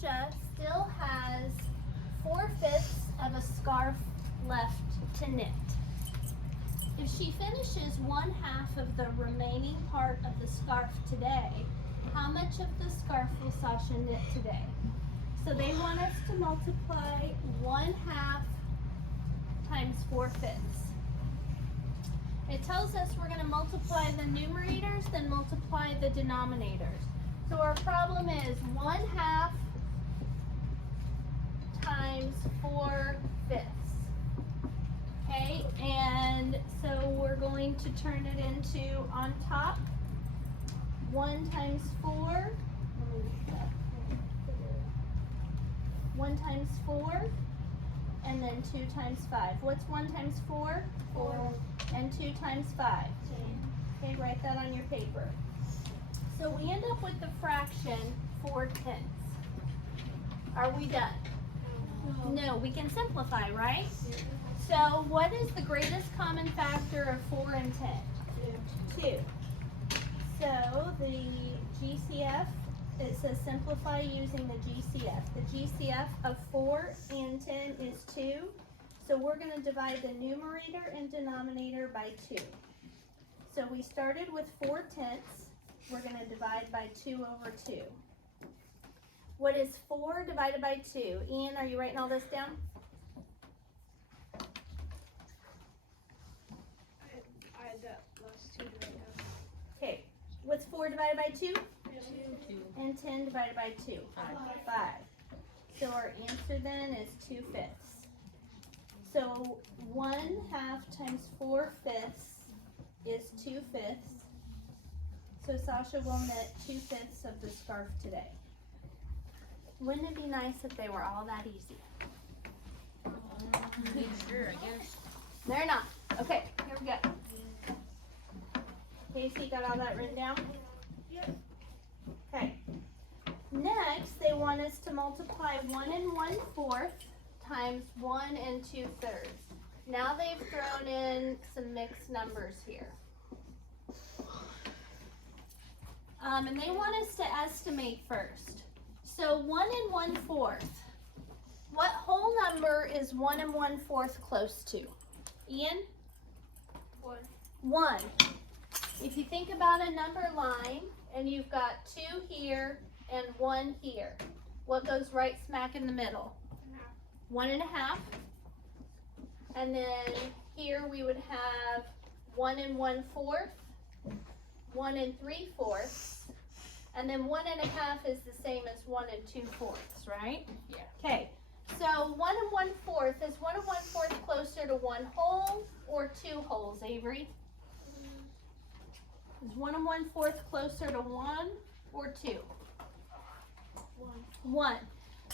Sasha still has 4/5 of a scarf left to knit. If she finishes 1/2 of the remaining part of the scarf today, how much of the scarf will Sasha knit today? So they want us to multiply 1/2 times 4/5. It tells us we're going to multiply the numerators, then multiply the denominators. So our problem is 1/2 times 4/5. Okay, and so we're going to turn it into, on top, 1 times 4. 1 times 4, and then 2 times 5. What's 1 times 4? 4. And 2 times 5? 10. Okay, write that on your paper. So we end up with the fraction 4/10. Are we done? No, we can simplify, right? So what is the greatest common factor of 4 and 10? 2. So the GCF, it says simplify using the GCF. The GCF of 4 and 10 is 2. So we're going to divide the numerator and denominator by 2. So we started with 4/10. We're going to divide by 2 over 2. What is 4 divided by 2? Ian, are you writing all this down? I had that last 2 to write down. Okay. What's 4 divided by 2? 2. And 10 divided by 2? 5. So our answer then is 2/5. So 1/2 times 4/5 is 2/5. So Sasha will knit 2/5 of the scarf today. Wouldn't it be nice if they were all that easy? Sure, I guess. They're not. Okay, here we go. Casey, got all that written down? Yep. Okay. Next, they want us to multiply 1 1/4 times 1 2/3. Now they've thrown in some mixed numbers here. And they want us to estimate first. So 1 1/4. What whole number is 1 1/4 close to? Ian? 1. If you think about a number line and you've got 2 here and 1 here, what goes right smack in the middle? 1 1/2. And then here we would have 1 1/4, 1 3/4, and then 1 1/2 is the same as 1 2/4, right? Yeah. Okay, so 1 1/4, is 1 1/4 closer to 1 whole or 2 wholes, Avery? Is 1 1/4 closer to 1 or 2? 1.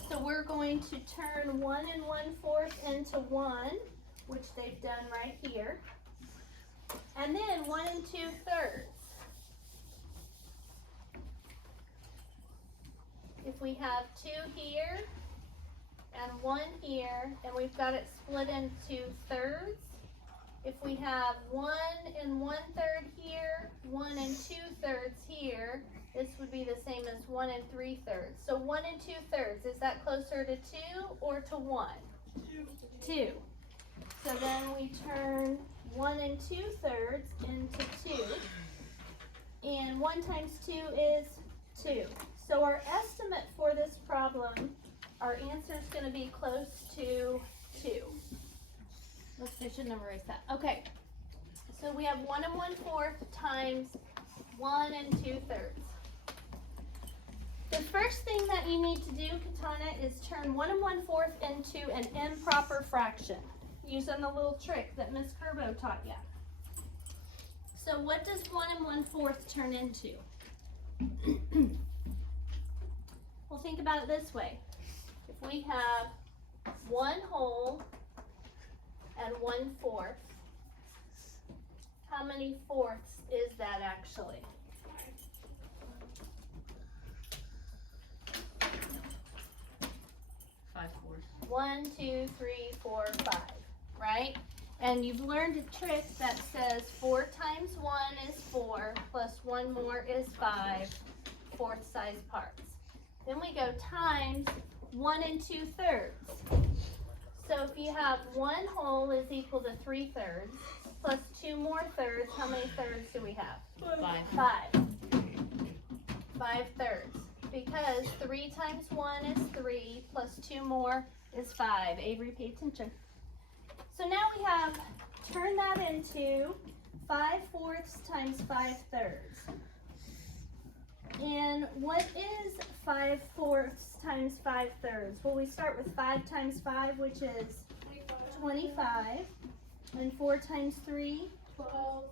So we're going to turn 1 1/4 into 1, which they've done right here. And then 1 2/3. If we have 2 here and 1 here, and we've got it split into thirds. If we have 1 1/3 here, 1 2/3 here, this would be the same as 1 3/3. So 1 2/3, is that closer to 2 or to 1? 2. So then we turn 1 2/3 into 2. And 1 times 2 is 2. So our estimate for this problem, our answer is going to be close to 2. Let's, I shouldn't have erased that. Okay, so we have 1 1/4 times 1 2/3. The first thing that you need to do, Katana, is turn 1 1/4 into an improper fraction using the little trick that Miss Kerbo taught you. So what does 1 1/4 turn into? Well, think about it this way. If we have 1 whole and 1/4, how many fourths is that actually? 5/4. 1, 2, 3, 4, 5, right? And you've learned a trick that says 4 times 1 is 4, plus 1 more is 5, fourth size parts. Then we go times 1 2/3. So if you have 1 whole is equal to 3/3 plus 2 more thirds, how many thirds do we have? 5. 5. 5/3. Because 3 times 1 is 3 plus 2 more is 5. Avery, pay attention. So now we have, turn that into 5/4 times 5/3. And what is 5/4 times 5/3? Well, we start with 5 times 5, which is 25. And 4 times 3? 12.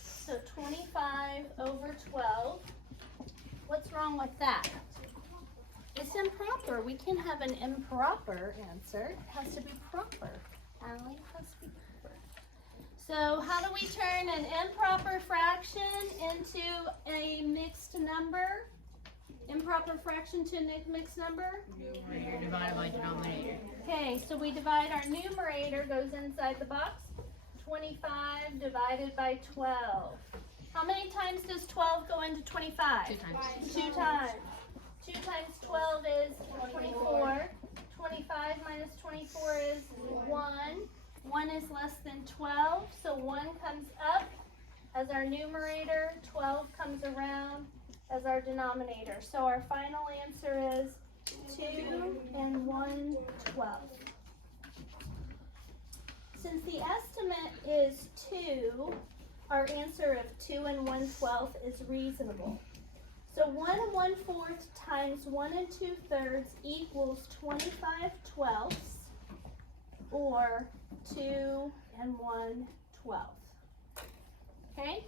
So 25 over 12. What's wrong with that? It's improper. We can have an improper answer. It has to be proper. Allie, it has to be proper. So how do we turn an improper fraction into a mixed number? Improper fraction to a mixed number? Numerator divided by denominator. Okay, so we divide our numerator, goes inside the box. 25 divided by 12. How many times does 12 go into 25? 2 times. 2 times. 2 times 12 is 24. 25 minus 24 is 1. 1 is less than 12, so 1 comes up as our numerator, 12 comes around as our denominator. So our final answer is 2 and 1/12. Since the estimate is 2, our answer of 2 and 1/12 is reasonable. So 1 1/4 times 1 2/3 equals 25/12, or 2 and 1/12. Okay?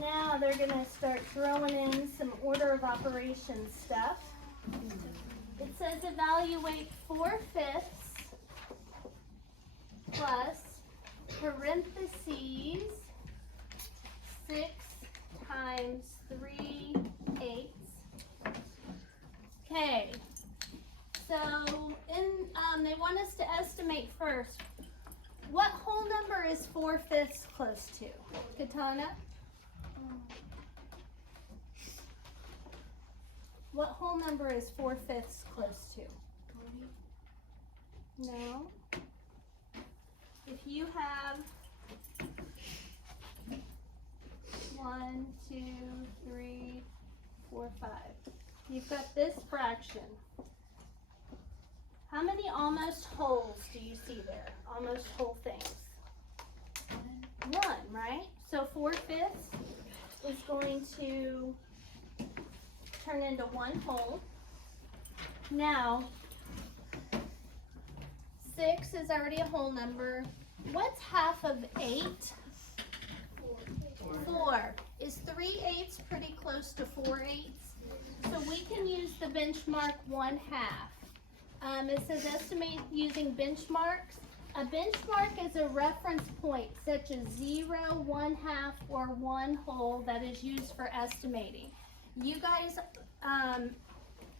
Now they're going to start throwing in some order of operations stuff. It says evaluate 4/5 plus parentheses 6 times 3/8. Okay, so they want us to estimate first. What whole number is 4/5 close to? Katana? What whole number is 4/5 close to? No. If you have 1, 2, 3, 4, 5. You've got this fraction. How many almost wholes do you see there? Almost whole things. 1, right? So 4/5 is going to turn into 1 whole. Now, 6 is already a whole number. What's half of 8? 4. Is 3/8 pretty close to 4/8? So we can use the benchmark 1/2. It says estimate using benchmarks. A benchmark is a reference point such as 0, 1/2, or 1 whole that is used for estimating. You guys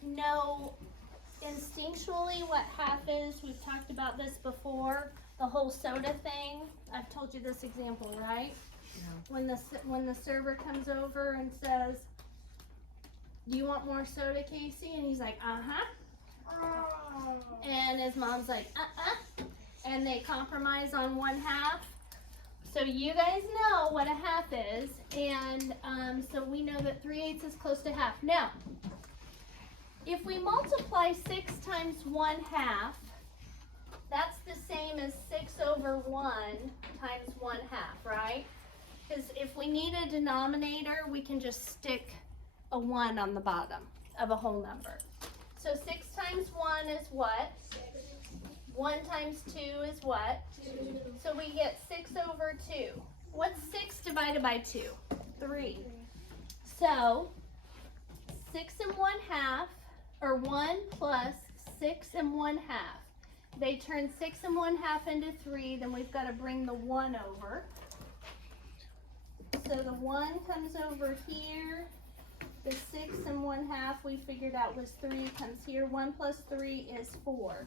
know instinctually what half is. We've talked about this before. The whole soda thing. I've told you this example, right? No. When the server comes over and says, "Do you want more soda, Casey?" And he's like, "Uh-huh." And his mom's like, "Uh-uh." And they compromise on 1/2. So you guys know what a half is, and so we know that 3/8 is close to half. Now, if we multiply 6 times 1/2, that's the same as 6 over 1 times 1/2, right? Because if we need a denominator, we can just stick a 1 on the bottom of a whole number. So 6 times 1 is what? 1 times 2 is what? 2. So we get 6 over 2. What's 6 divided by 2? 3. So 6 and 1/2, or 1 plus 6 and 1/2. they turn 6 1/2 into 3, then we've got to bring the 1 over. So the 1 comes over here. The 6 1/2 we figured out was 3 comes here. 1 plus 3 is 4.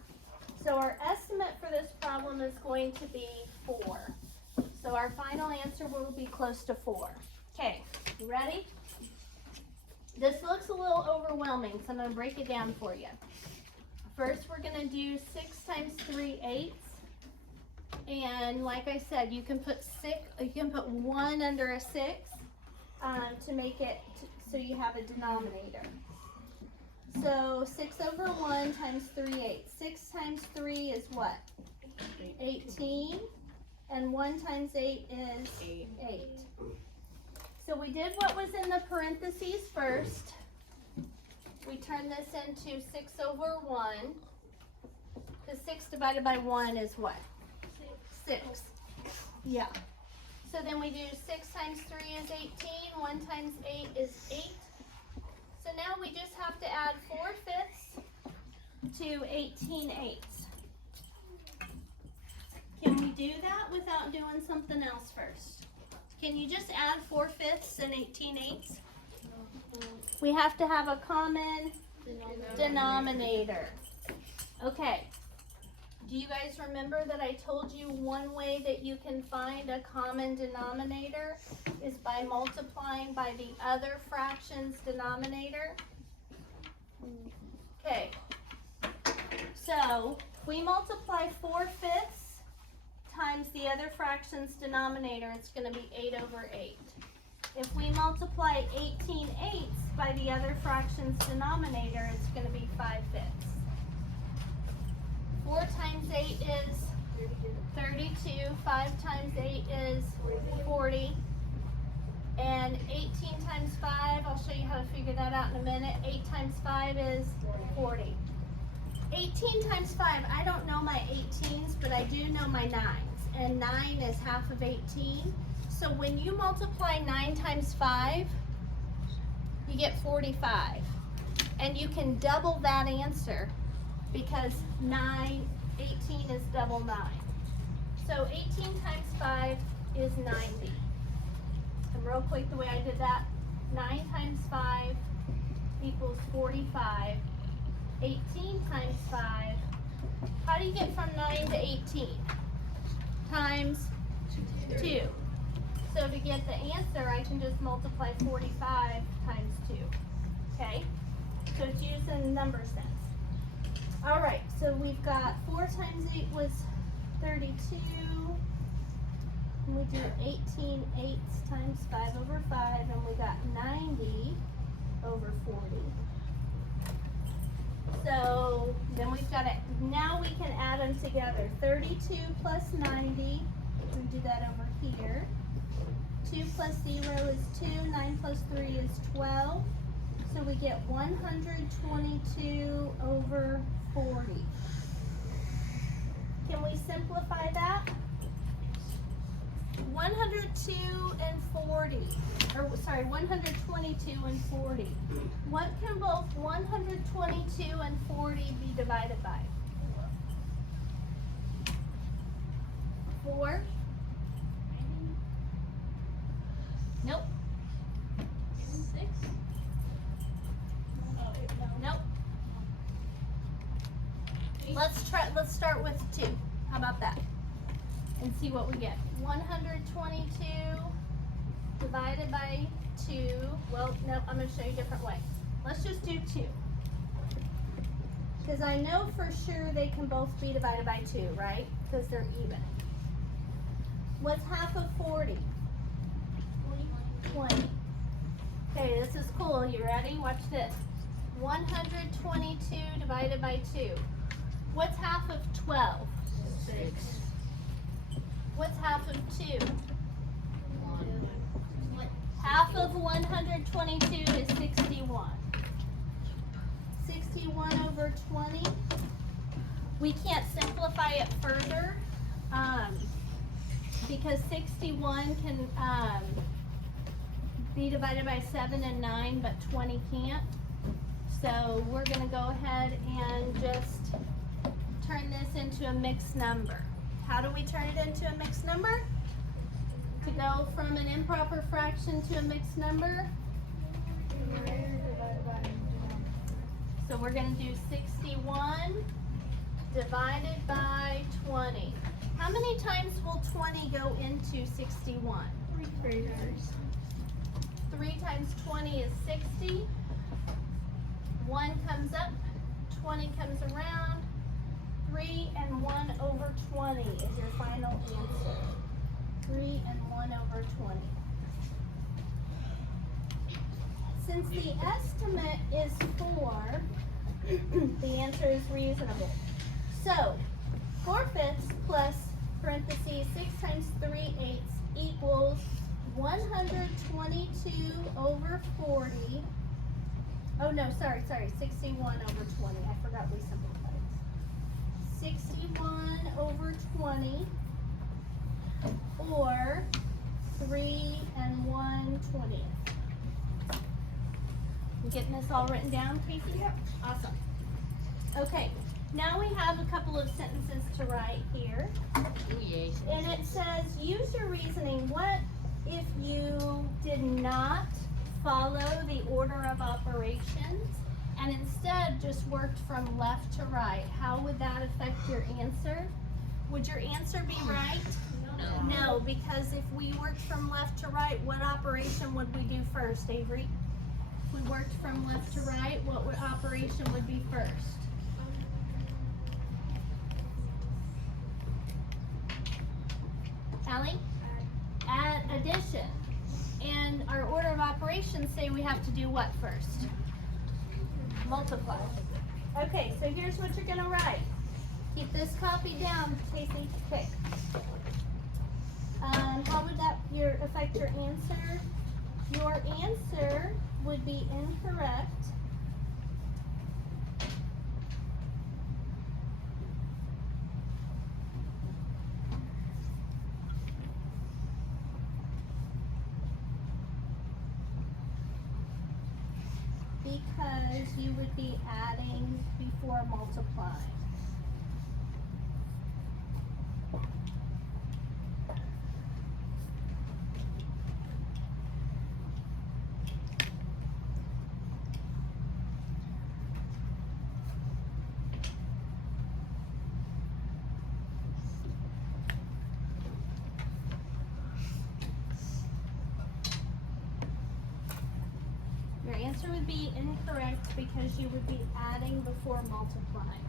So our estimate for this problem is going to be 4. So our final answer will be close to 4. Okay, you ready? This looks a little overwhelming, so I'm going to break it down for you. First, we're going to do 6 times 3/8. And like I said, you can put 1 under a 6 to make it so you have a denominator. So 6 over 1 times 3/8. 6 times 3 is what? 18. And 1 times 8 is 8. So we did what was in the parentheses first. We turned this into 6 over 1. Because 6 divided by 1 is what? 6. Yeah. So then we do 6 times 3 is 18. 1 times 8 is 8. So now we just have to add 4/5 to 18/8. Can we do that without doing something else first? Can you just add 4/5 and 18/8? We have to have a common denominator. Okay. Do you guys remember that I told you one way that you can find a common denominator is by multiplying by the other fraction's denominator? Okay. So, if we multiply 4/5 times the other fraction's denominator, it's going to be 8 over 8. If we multiply 18/8 by the other fraction's denominator, it's going to be 5/5. 4 times 8 is 32. 5 times 8 is 40. And 18 times 5, I'll show you how to figure that out in a minute. 8 times 5 is 40. 18 times 5, I don't know my 18s, but I do know my 9s. And 9 is half of 18. So when you multiply 9 times 5, you get 45. And you can double that answer because 18 is double 9. So 18 times 5 is 90. And real quick, the way I did that, 9 times 5 equals 45. 18 times 5, how do you get from 9 to 18? Times 2. So to get the answer, I can just multiply 45 times 2. Okay? So it's using number sense. All right, so we've got 4 times 8 was 32. And we do 18/8 times 5 over 5, and we got 90 over 40. So then we've got it. Now we can add them together. 32 plus 90. We do that over here. 2 plus 0 is 2. 9 plus 3 is 12. So we get 122 over 40. Can we simplify that? 102 and 40. Or sorry, 122 and 40. What can both 122 and 40 be divided by? 4? Nope. 6? Nope. Let's start with 2. How about that? And see what we get. 122 divided by 2. Well, no, I'm going to show you a different way. Let's just do 2. Because I know for sure they can both be divided by 2, right? Because they're even. What's half of 40? 20. Okay, this is cool. You ready? Watch this. 122 divided by 2. What's half of 12? 6. What's half of 2? 1. Half of 122 is 61. 61 over 20. We can't simplify it further because 61 can be divided by 7 and 9, but 20 can't. So we're going to go ahead and just turn this into a mixed number. How do we turn it into a mixed number? To go from an improper fraction to a mixed number, so we're going to do 61 divided by 20. How many times will 20 go into 61? 3 times. 3 times 20 is 60. 1 comes up, 20 comes around. 3 and 1 over 20 is your final answer. 3 and 1 over 20. Since the estimate is 4, the answer is reasonable. So, 4/5 plus parentheses 6 times 3/8 equals 122 over 40. Oh no, sorry, 61 over 20. I forgot we simplified it. 61 over 20, or 3 and 1/20. You getting this all written down, Casey? Yep. Awesome. Okay, now we have a couple of sentences to write here. Ooh, yay. And it says, use your reasoning. What if you did not follow the order of operations and instead just worked from left to right? How would that affect your answer? Would your answer be right? No. No, because if we worked from left to right, what operation would we do first, Avery? If we worked from left to right, what operation would be first? Allie? Add addition. And our order of operations say we have to do what first? Multiply. Okay, so here's what you're gonna write. Keep this copy down, Casey. Okay. How would that affect your answer? Your answer would be incorrect because you would be adding before multiplying. Your answer would be incorrect because you would be adding before multiplying.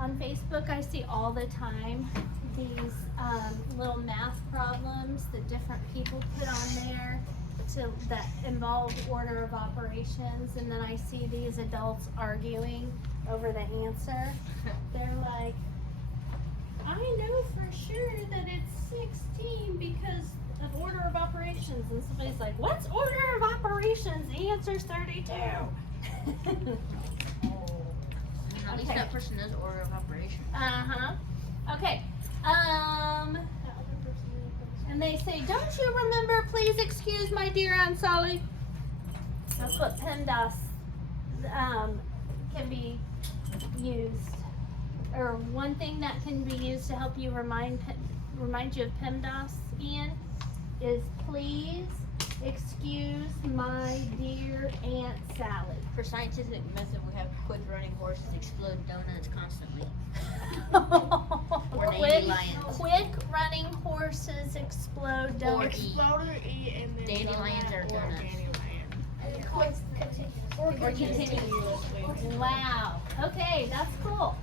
On Facebook, I see all the time these little math problems that different people put on there that involve order of operations, and then I see these adults arguing over the answer. They're like, I know for sure that it's 16 because of order of operations, and somebody's like, what's order of operations? The answer's 32. At least Okay. that person knows order of operation. Uh-huh. Okay. And they say, don't you remember, please excuse my dear Aunt Sally? That's what PEMDAS can be used. Or one thing that can be used to help you remind you of PEMDAS, Ian, is please excuse my dear Aunt Sally. For scientific method, we have quick running horses explode donuts constantly. Or dandelions. Quick running horses explode donuts. Exploder E and then Dandelions donut are or donuts. dandelion. Or continue. Wow. Okay, that's cool.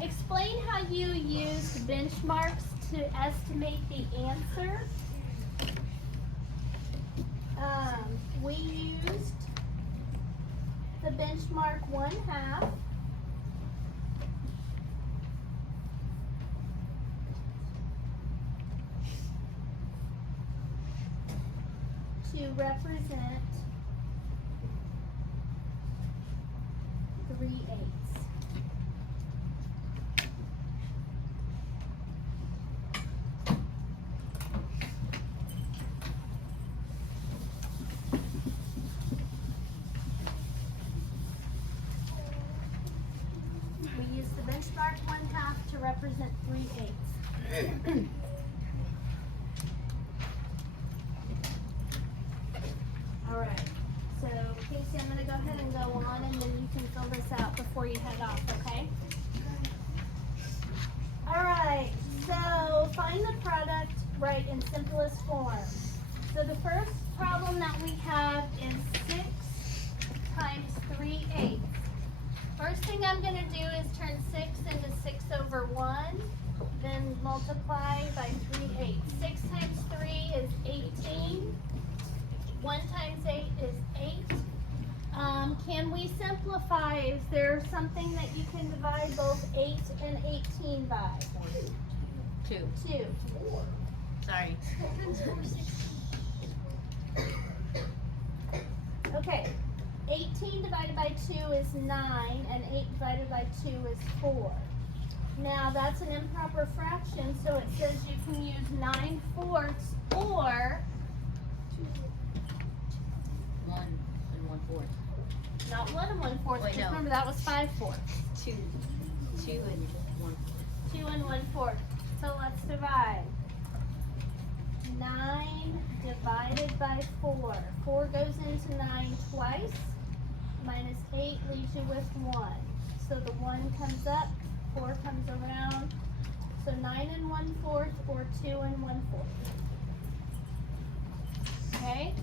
Explain how you used benchmarks to estimate the answer. We used the benchmark 1/2. To represent 3/8. represent 3/8. Alright, so Casey, I'm going to go ahead and go on and then you can fill this out before you head off, okay? Alright, so find the product right in simplest form. So the first problem that we have is 6 times 3/8. First thing I'm going to do is turn 6 into 6/1, then multiply by 3/8. 6 times 3 is 18. 1 times 8 is 8. Can we simplify? Is there something that you can divide both 8 and 18 by? 2. 2. Sorry. Okay. 18 divided by 2 is 9, and 8 divided by 2 is 4. Now that's an improper fraction, so it says you can use 9/4 or 1 and 1/4. not 1 and 1/4. Wait, Just no. remember that was 5/4. 2 and 1/4. 2 and 1/4. So let's divide. 9 divided by 4. 4 goes into 9 twice. Minus 8 leaves you with 1. So the 1 comes up, 4 comes around. So 9 and 1/4 or 2 and 1/4. Okay?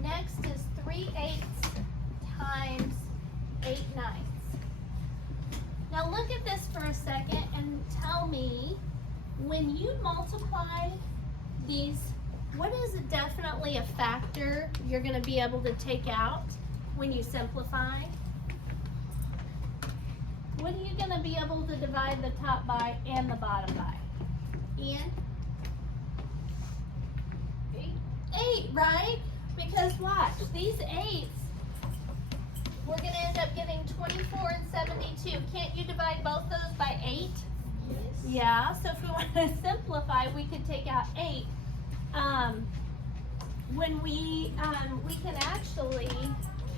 Next is 3/8 times 8/9. Now look at this for a second and tell me, when you multiply these, what is definitely a factor you're going to be able to take out when you simplify? What are you going to be able to divide the top by and the bottom by? Ian? 8, right? Because watch, these 8s, we're going to end up getting 24 and 72. Can't you divide both those by 8? Yes. Yeah, so if we want to simplify, we could take out 8. When we can actually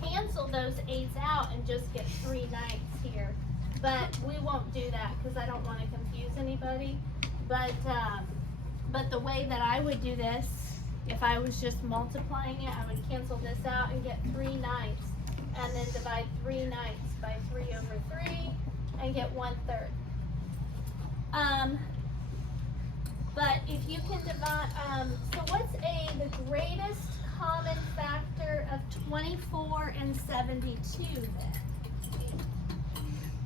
cancel those 8s out and just get 3/9 here. But we won't do that because I don't want to confuse anybody. But the way that I would do this, if I was just multiplying it, I would cancel this out and get 3/9 and then divide 3/9 by 3/3 and get 1/3. But if you can divide, so what's the greatest common factor of 24 and 72 then?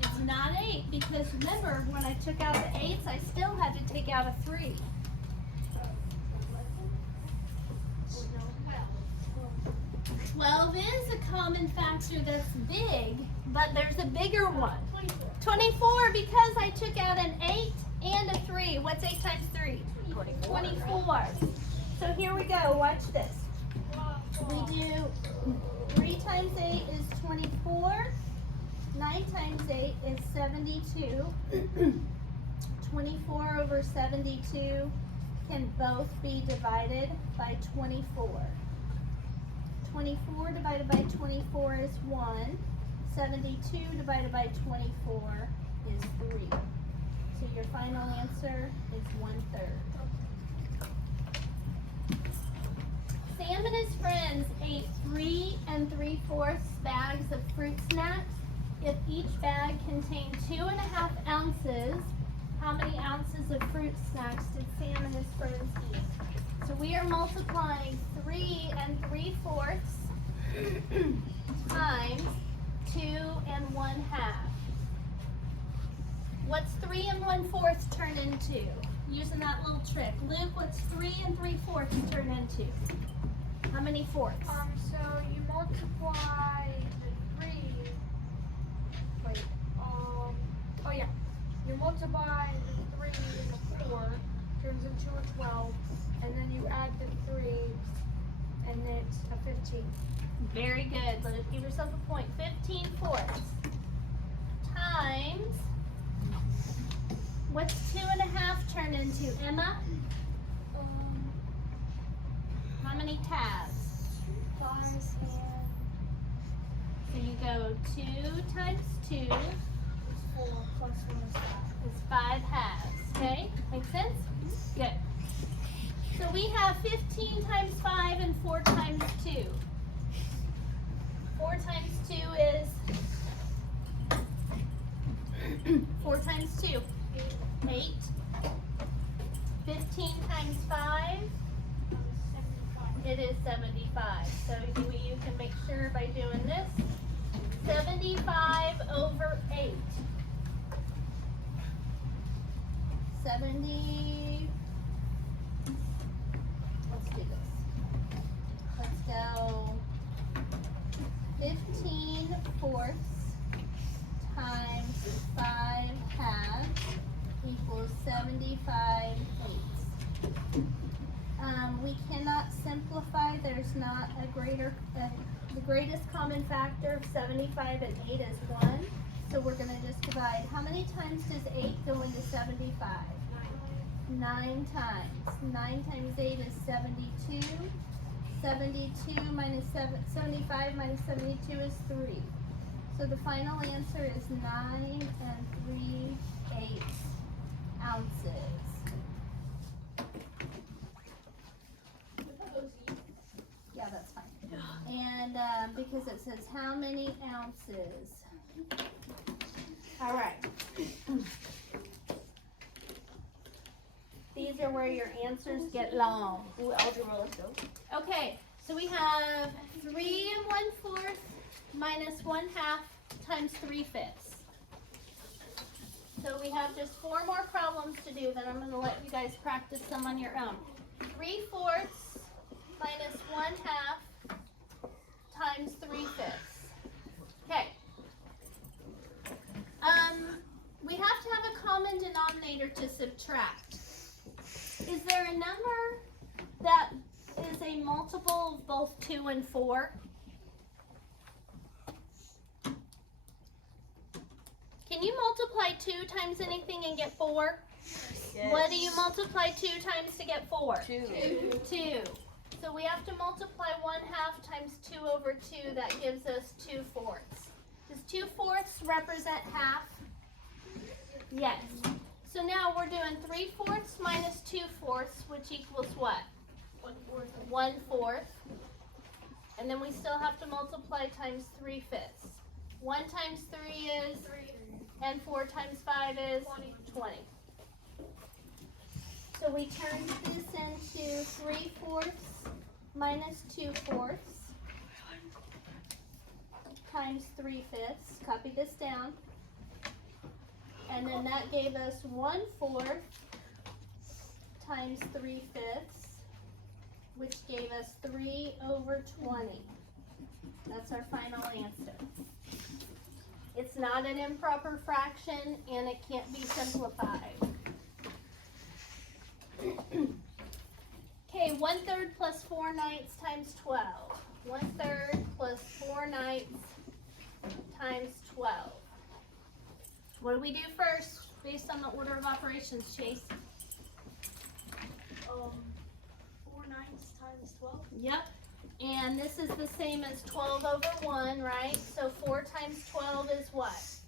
It's not 8, because remember, when I took out the 8s, I still had to take out a 3. 12 is a common factor that's big, but there's a bigger one. 24, because I took out an 8 and a 3. What's 8 times 3? 24. So here we go. Watch this. We do 3 times 8 is 24. 9 times 8 is 72. 24 over 72 can both be divided by 24. 24 divided by 24 is 1. 72 divided by 24 is 3. So your final answer is 1/3. Sam and his friends ate 3 3/4 bags of fruit snacks. If each bag contained 2.5 ounces, how many ounces of fruit snacks did Sam and his friends eat? So we are multiplying 3 3/4 times 2 1/2. What's 3 1/4 turn into? Using that little trick. Luke, what's 3 3/4 turn into? How many fourths? So you multiply the 3. Wait. Oh yeah. You multiply the 3 and the 4, turns into a 12, and then you add the 3, and it's a 15. Very good, Luke. Give yourself a point. 15/4 times. What's 2.5 turn into, Emma? How many tabs? 5 and So you go 2 times 2 4 plus 1 is 5. Is 5 halves. Okay? Make sense? Good. So we have 15 times 5 and 4 times 2. 4 times 2 is 4 times 2. 8. 15 times 5. It is 75. So you can make sure by doing this. 75 over 8. 70. Let's do this. Let's go 15 fourths times 5 halves equals 75 eighths. We cannot simplify. There's not a greater, the greatest common factor of 75 and 8 is 1. So we're going to just divide. How many times does 8 go into 75? 9 times. 9 times 8 is 72. 72 minus 75 minus 72 is 3. So the final answer is 9 3/8 ounces. Yeah, that's fine. And because it says how many ounces. All right. These are where your answers get long. Ooh, algebra, let's go. Okay, so we have 3 1/4 minus 1/2 times 3/5. So we have just 4 more problems to do, then I'm going to let you guys practice some on your own. 3/4 minus 1/2 times 3/5. Okay. We have to have a common denominator to subtract. Is there a number that is a multiple of both 2 and 4? Can you multiply 2 times anything and get 4? Yes. What do you multiply 2 times to get 4? 2. 2. So we have to multiply 1/2 times 2 over 2. That gives us 2/4. Does 2/4 represent half? Yes. So now we're doing 3/4 minus 2/4, which equals what? 1/4. And then we still have to multiply times 3/5. 1 times 3 is 3, and 4 times 5 is 20. So we turn this into 3/4 minus 2/4 times 3/5. Copy this down. And then that gave us 1/4 times 3/5, which gave us 3 over 20. That's our final answer. It's not an improper fraction and it can't be simplified. Okay, 1/3 plus 4/9 times 12. 1/3 plus 4/9 times 12. What do we do first based on the order of operations, Chase? 4/9 times 12. Yep. And this is the same as 12 over 1, right? So 4 times 12 is what?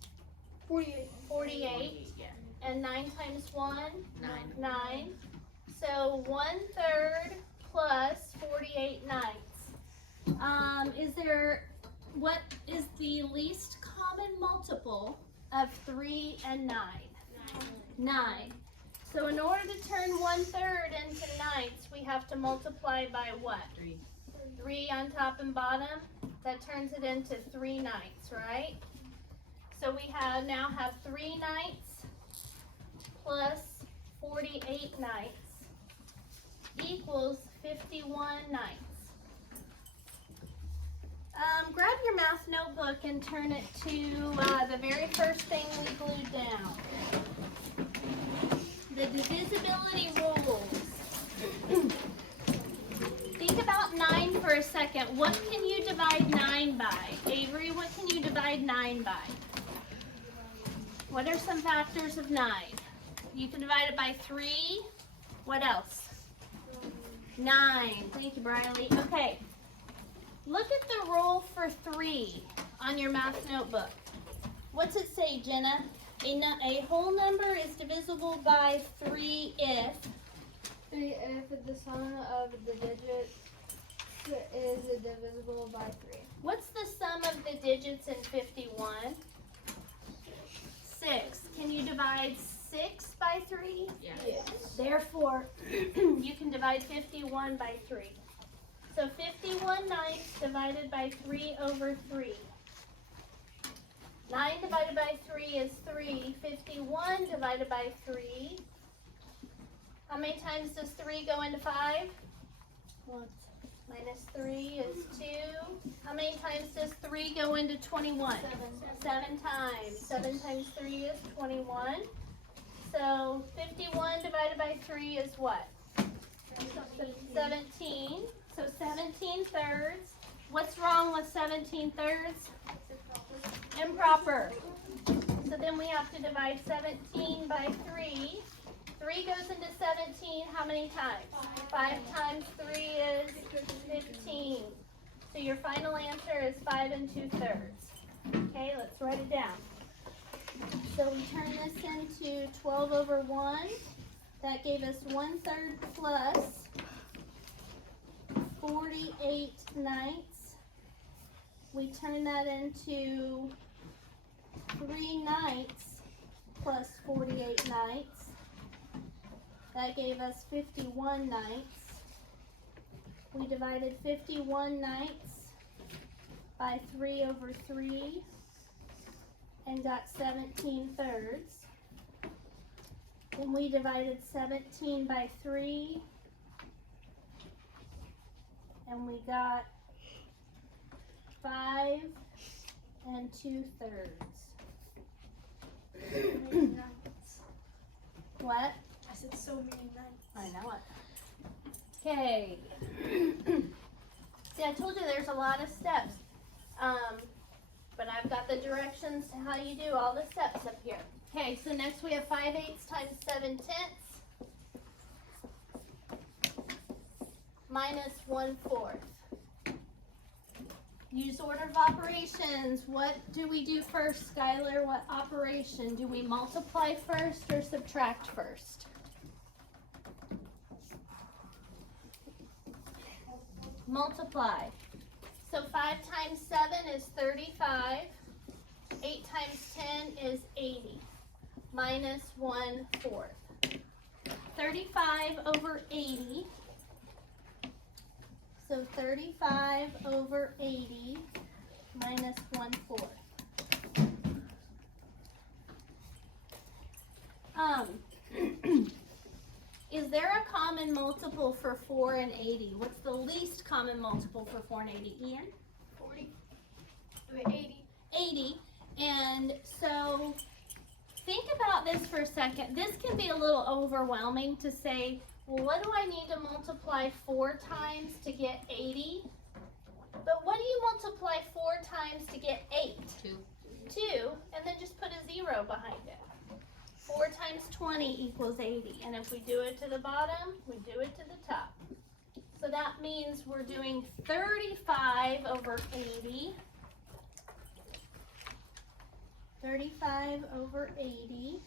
48. 48. Yeah. And 9 times 1? 9. 9. So 1/3 plus 48/9. What is the least common multiple of 3 and 9? 9. So in order to turn 1/3 into 9ths, we have to multiply by what? 3. 3 on top and bottom. That turns it into 3 9ths, right? So we now have 3 9ths plus 48 9ths equals 51 9ths. Grab your math notebook and turn it to the very first thing we glued down. The divisibility rules. Think about 9 for a second. What can you divide 9 by? Avery, what can you divide 9 by? What are some factors of 9? You can divide it by 3. What else? 9. Thank you, Briley. Okay. Look at the rule for 3 on your math notebook. What's it say, Jenna? A whole number is divisible by 3 if 3 if the sum of the digits is divisible by 3. What's the sum of the digits in 51? 6. Can you divide 6 by 3? Yes. Therefore, you can divide 51 by 3. So 51 ninths divided by 3 over 3. 9 divided by 3 is 3. 51 divided by 3. How many times does 3 go into 5? Once. Minus 3 is 2. How many times does 3 go into 21? 7 times. 7 times 3 is 21. So 51 divided by 3 is what? 17. So 17 thirds. What's wrong with 17 thirds? Improper. So then we have to divide 17 by 3. 3 goes into 17 how many times? 5 times 3 is 15. So your final answer is 5 2/3. Okay, let's write it down. So we turn this into 12 over 1. That gave us 1/3 plus 48 ninths. We turn that into 3 ninths plus 48 ninths. That gave us 51 ninths. We divided 51 ninths by 3 over 3 and got 17 thirds. Then we divided 17 by 3 and we got 5 2/3. What? I said so many nights. I know it. Okay. See, I told you there's a lot of steps. But I've got the directions to how you do all the steps up here. Okay, so next we have 5/8 times 7/10 minus 1/4. Use order of operations. What do we do first, Skylar? What operation? Do we multiply first or subtract first? Multiply. So 5 times 7 is 35. 8 times 10 is 80. Minus 1/4. 35 over 80. So 35 over 80 minus 1/4. Is there a common multiple for 4 and 80? What's the least common multiple for 4 and 80? Ian? 40. 80. 80. And so think about this for a second. This can be a little overwhelming to say, well, what do I need to multiply 4 times to get 80? But what do you multiply 4 times to get 8? 2. 2, and then just put a 0 behind it. 4 times 20 equals 80. And if we do it to the bottom, we do it to the top. So that means we're doing 35 over 80. 35 over 80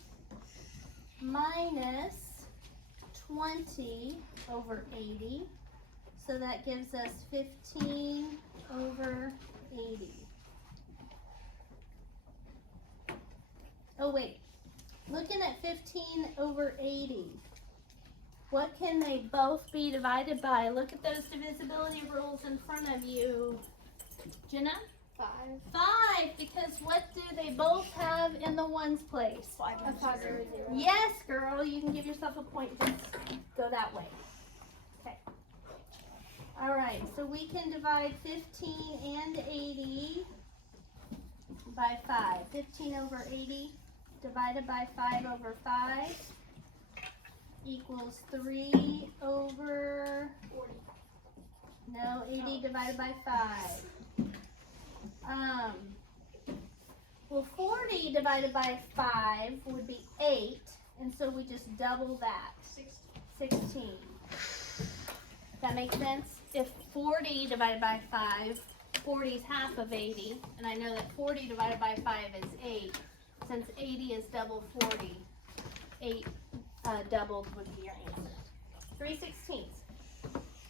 minus 20 over 80. So that gives us 15 over 80. Oh wait, looking at 15 over 80, what can they both be divided by? Look at those divisibility rules in front of you. Jenna? 5. 5, because what do they both have in the ones place? 5 and 0. Yes, girl, you can give yourself a point. Just go that way. Okay. All right, so we can divide 15 and 80 by 5. 15 over 80 divided by 5 over 5 equals 3 over 40. No, 80 divided by 5. Well, 40 divided by 5 would be 8, and so we just double that. 16. That makes sense? If 40 divided by 5, 40 is half of 80, and I know that 40 divided by 5 is 8. Since 80 is double 40, 8 doubled would be your answer. 3/16.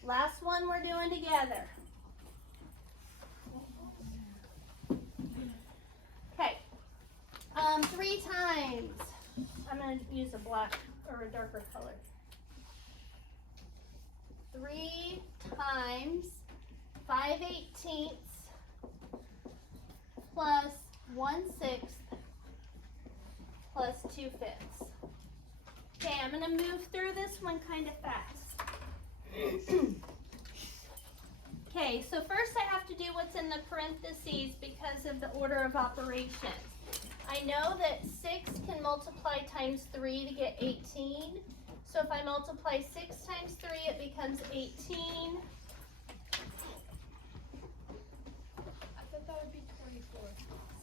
Last one we're doing together. Okay. 3 times. I'm going to use a black or a darker color. 3 times 5/18 plus 1/6 plus 2/5. Okay, I'm going to move through this one kind of fast. Okay, so first I have to do what's in the parentheses because of the order of operations. I know that 6 can multiply times 3 to get 18. So if I multiply 6 times 3, it becomes 18. I thought that would be 24.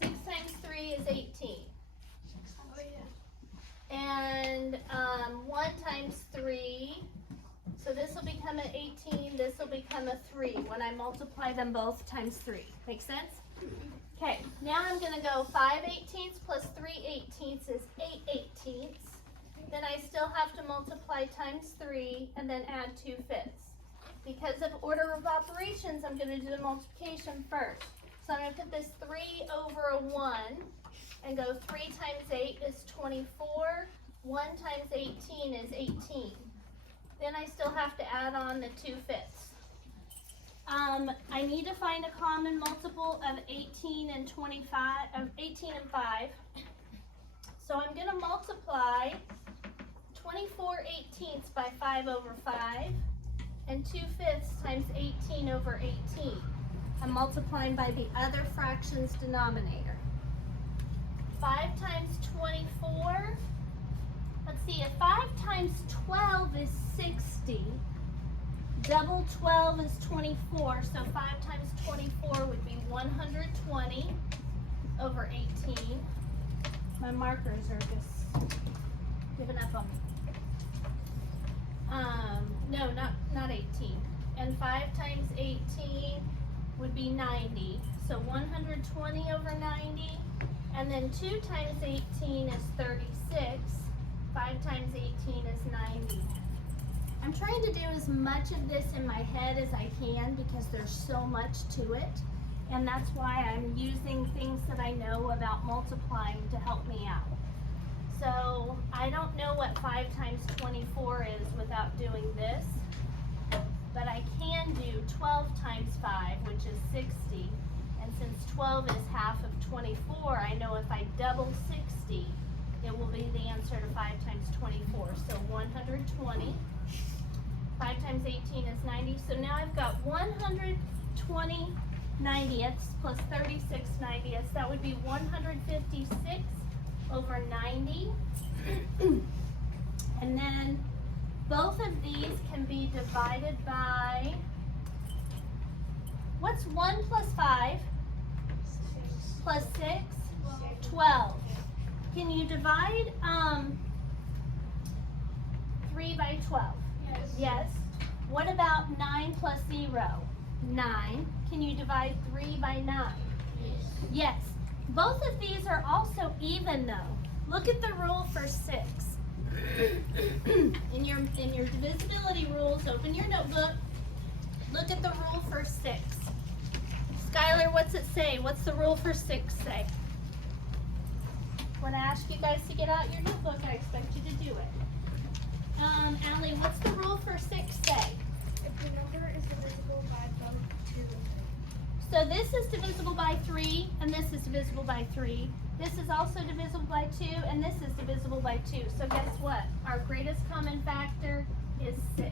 6 times 3 is 18. Oh yeah. And 1 times 3, so this will become an 18, this will become a 3 when I multiply them both times 3. Make sense? Okay, now I'm going to go 5/18 plus 3/18 is 8/18. Then I still have to multiply times 3 and then add 2/5. Because of order of operations, I'm going to do the multiplication first. So I'm going to put this 3 over a 1 and go 3 times 8 is 24. 1 times 18 is 18. Then I still have to add on the 2/5. I need to find a common multiple of 18 and 25, of 18 and 5. So I'm going to multiply 24/18 by 5 over 5 and 2/5 times 18 over 18. I'm multiplying by the other fraction's denominator. 5 times 24. Let's see, if 5 times 12 is 60, double 12 is 24, so 5 times 24 would be 120 over 18. My markers are just giving up on me. No, not 18. And 5 times 18 would be 90, so 120 over 90. And then 2 times 18 is 36. 5 times 18 is 90. I'm trying to do as much of this in my head as I can because there's so much to it. And that's why I'm using things that I know about multiplying to help me out. So I don't know what 5 times 24 is without doing this. But I can do 12 times 5, which is 60. And since 12 is half of 24, I know if I double 60, it will be the answer to 5 times 24. So 120. 5 times 18 is 90. So now I've got 120 90ths plus 36 90ths. That would be 156 over 90. And then both of these can be divided by, what's 1 plus 5 plus 6? 12. Can you divide 3 by 12? Yes. What about 9 plus 0? 9. Can you divide 3 by 9? Yes. Both of these are also even though. Look at the rule for 6. In your divisibility rules, open your notebook. Look at the rule for 6. Skylar, what's it say? What's the rule for 6 say? When I ask you guys to get out your notebook, I expect you to do it. Allie, what's the rule for 6 say? If the number is divisible by both 2 and 3. So this is divisible by 3, and this is divisible by 3. This is also divisible by 2, and this is divisible by 2. So guess what? Our greatest common factor is 6.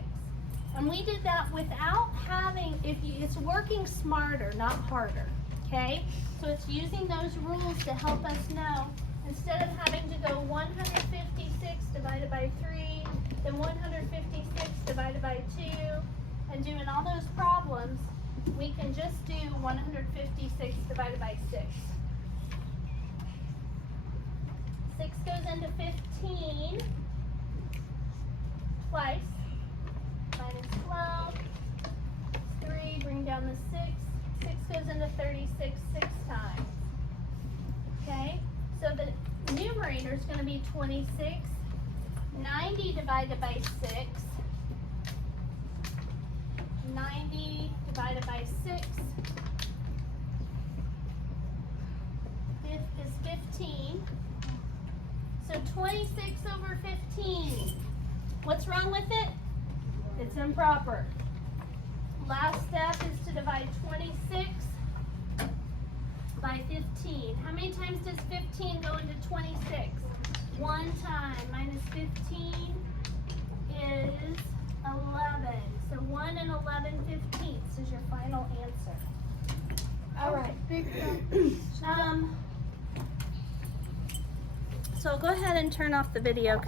And we did that without having, it's working smarter, not harder, okay? So it's using those rules to help us know, instead of having to go 156 divided by 3, then 156 divided by 2, and doing all those problems, we can just do 156 divided by 6. 6 goes into 15 twice. Minus 12. 3, bring down the 6. 6 goes into 36 6 times. Okay? So the numerator is going to be 26. 90 divided by 6. 90 divided by 6 is 15. So 26 over 15. What's wrong with it? It's improper. Last step is to divide 26 by 15. How many times does 15 go into 26? One time. Minus 15 is 11. So 1 and 11/15ths is your final answer. All right. So go ahead and turn off the video.